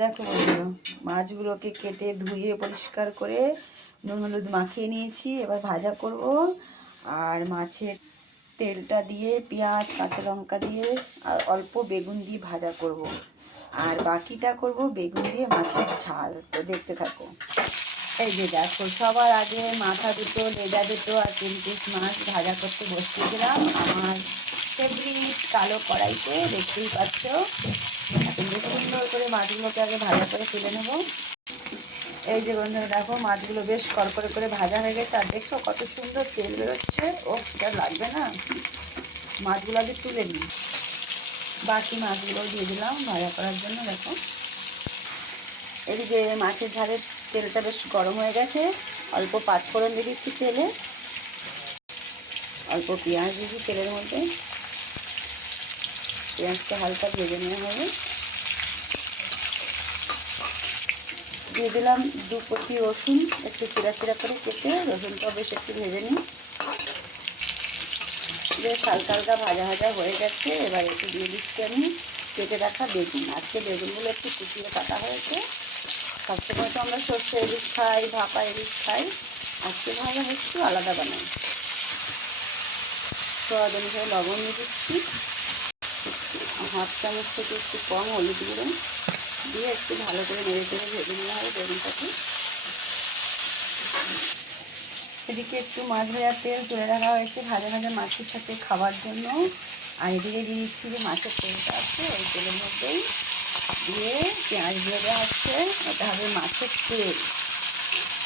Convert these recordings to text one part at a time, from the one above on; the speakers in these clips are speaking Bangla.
দেখো বন্ধুরা, মাছগুলোকে কেটে ধুয়ে পরিষ্কার করে নুন হলুদ মাখিয়ে নিয়েছি। এবার ভাজা করব। আর মাছের তেলটা দিয়ে পেঁয়াজ কাঁচা লঙ্কা দিয়ে আর অল্প বেগুন দিয়ে ভাজা করব। আর বাকিটা করব বেগুন দিয়ে মাছের ঝাল। তো দেখতে থাকো। এই যে দেখো, সবার আগে মাথা দুটো, লেজা দুটো আর 3 পিস মাছ ভাজা করতে বসিয়ে দিলাম আমার ফেভারিট কালো কড়াইতে। দেখতেই পাচ্ছ। এখন বেশ সুন্দর করে মাছগুলোকে আগে ভাজা করে তুলে নেব। এই যে বন্ধুরা দেখো, মাছগুলো বেশ কড়কড়ে করে ভাজা হয়ে গেছে। আর দেখো কত সুন্দর তেল বেরোচ্ছে। ও যা লাগবে না। মাছগুলো আগে তুলে নিই, বাকি মাছগুলো দিয়ে দিলাম ভাজা করার জন্য। দেখো এদিকে মাছের ঝালের তেলটা বেশ গরম হয়ে গেছে। অল্প 5 ফোড়ন দিয়ে দিচ্ছি তেলে। অল্প পেঁয়াজ দিচ্ছি তেলের মধ্যে। পেঁয়াজটা হালকা ভেজে নেওয়া হবে। দিয়ে দিলাম 2 কোয়া রসুন, একটু চিরা চিরা করে কেটে। রসুনটাও বেশ একটু ভেজে নিই। বেশ হালকা হালকা ভাজা ভাজা হয়ে গেছে। এবার একটু দিয়ে দিচ্ছি আমি কেটে রাখা বেগুন। আজকে বেগুনগুলো একটু কুচিয়ে কাটা হয়েছে। সবসময় তো আমরা সর্ষে ইলিশ খাই, ভাপা ইলিশ খাই। আজকে ভাজা একটু আলাদা বানাই। স্বাদ অনুসারে লবণ দিয়ে দিচ্ছি। 1/2 চামচ থেকে একটু কম হলুদ গুঁড়ো দিয়ে একটু ভালো করে নেড়ে চেড়ে ভেজে নেওয়া হবে বেগুনটাকে। এদিকে একটু মাছ ভাজার তেল তুলে রাখা হয়েছে ভাজা ভাজা মাছের সাথে খাওয়ার জন্য। আর এদিকে দিয়ে দিচ্ছি যে মাছের তেলটা আছে, ওই তেলের মধ্যেই দিয়ে পেঁয়াজ দিয়ে দেওয়া হচ্ছে। এটা হবে মাছের তেল।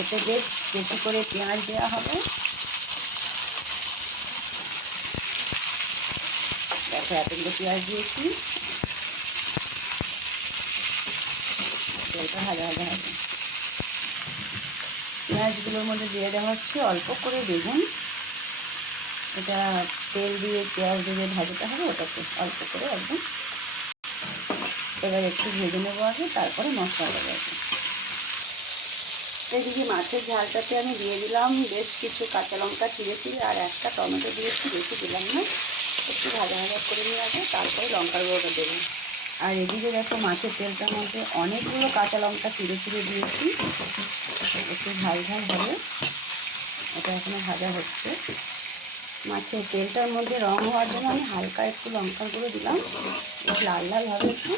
এতে বেশ বেশি করে পেঁয়াজ দেওয়া হবে। দেখো এতগুলো পেঁয়াজ দিয়েছি। তেলটা ভাজা ভাজা হবে। পেঁয়াজগুলোর মধ্যে দিয়ে দেওয়া হচ্ছে অল্প করে বেগুন। এটা তেল দিয়ে পেঁয়াজ দিয়ে ভাজতে হবে, ওটাকে অল্প করে একদম। এবার একটু ভেজে নেবো আগে, তারপরে মশলাটা দেবো। এদিকে মাছের ঝালটাতে আমি দিয়ে দিলাম বেশ কিছু কাঁচা লঙ্কা চিড়ে চিড়ে আর একটা টমেটো দিয়েছি, বেশি দিলাম না। একটু ভাজা ভাজা করে নিয়ে আসবে, তারপরে লঙ্কার গুঁড়োটা দেবো। আর এদিকে দেখো মাছের তেলটার মধ্যে অনেকগুলো কাঁচা লঙ্কা চিড়ে চিড়ে দিয়েছি। একটু ঝাল ঝাল হবে। এটা এখনো ভাজা হচ্ছে। মাছের তেলটার মধ্যে রং হওয়ার জন্য আমি হালকা একটু লঙ্কার গুঁড়ো দিলাম, লাল লাল হবে একটু।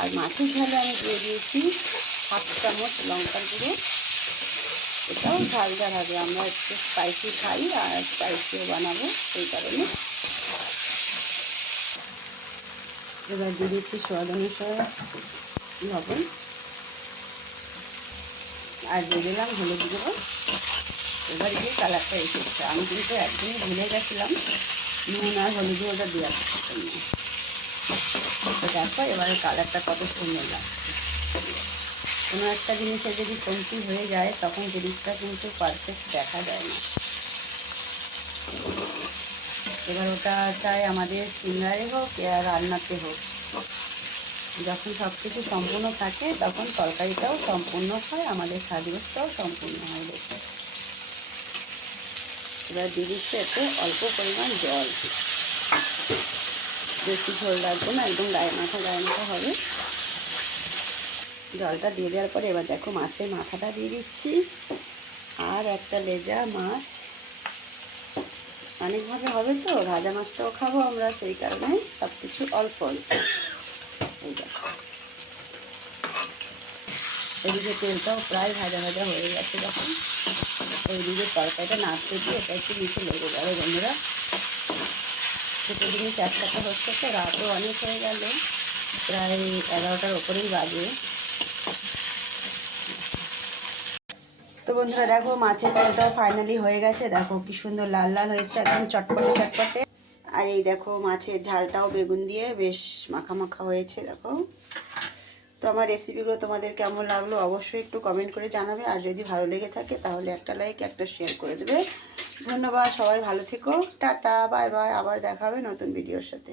আর মাছের ঝালে আমি দিয়ে দিয়েছি 1/2 চামচ লঙ্কার গুঁড়ো। এটাও ঝাল ঝাল হবে, আমরা একটু স্পাইসি খাই আর স্পাইসিও বানাবো, সেই কারণে। এবার দিয়ে দিচ্ছি স্বাদ অনুসারে লবণ। আর দিয়ে দিলাম হলুদ গুঁড়ো। এবার গিয়ে কালারটা এসেছে। আমি কিন্তু একদমই ভুলে গেছিলাম নুন আর হলুদ গুঁড়োটা দেওয়ার জন্য। তো দেখো এবারে কালারটা কত সুন্দর লাগছে। কোনো একটা জিনিসে যদি কমতি হয়ে যায় তখন জিনিসটা কিন্তু পারফেক্ট দেখা যায় না। এবার ওটা চাই আমাদের সিঙ্গারে হোক আর রান্নাতে হোক, যখন সব কিছু সম্পূর্ণ থাকে তখন তরকারিটাও সম্পূর্ণ হয়, আমাদের সাজগোজটাও সম্পূর্ণ হয়। দেখো এবার দিয়ে দিচ্ছে এতে অল্প পরিমাণ জল। বেশি ঝোল রাখবো না, একদম গায়ে মাথা হবে। জলটা দিয়ে দেওয়ার পরে এবার দেখো মাছের মাথাটা দিয়ে দিচ্ছি আর একটা লেজা মাছ। অনেকভাবে হবে তো, ভাজা মাছটাও খাবো আমরা, সেই কারণে সব কিছু অল্প অল্প। এই দেখো এদিকে তেলটাও প্রায় ভাজা ভাজা হয়ে গেছে। যখন এইদিকে তরকারিটা নাড়তে দিয়ে এটা একটু নিচে লেগে যাবে বন্ধুরা। দুটো জিনিস একসাথে হচ্ছে তো, রাতও অনেক হয়ে গেল, প্রায় 11টার ওপরেই বাজে। তো বন্ধুরা দেখো মাছের তেলটাও ফাইনালি হয়ে গেছে। দেখো কি সুন্দর লাল লাল হয়েছে, একদম চটপটে চটপটে। আর এই দেখো মাছের ঝালটাও বেগুন দিয়ে বেশ মাখা মাখা হয়েছে। দেখো তো আমার রেসিপিগুলো তোমাদের কেমন লাগলো অবশ্যই একটু কমেন্ট করে জানাবে। আর যদি ভালো লেগে থাকে তাহলে একটা লাইক একটা শেয়ার করে দেবে। ধন্যবাদ, সবাই ভালো থেকো, টাটা বাই বাই। আবার দেখা হবে নতুন ভিডিওর সাথে।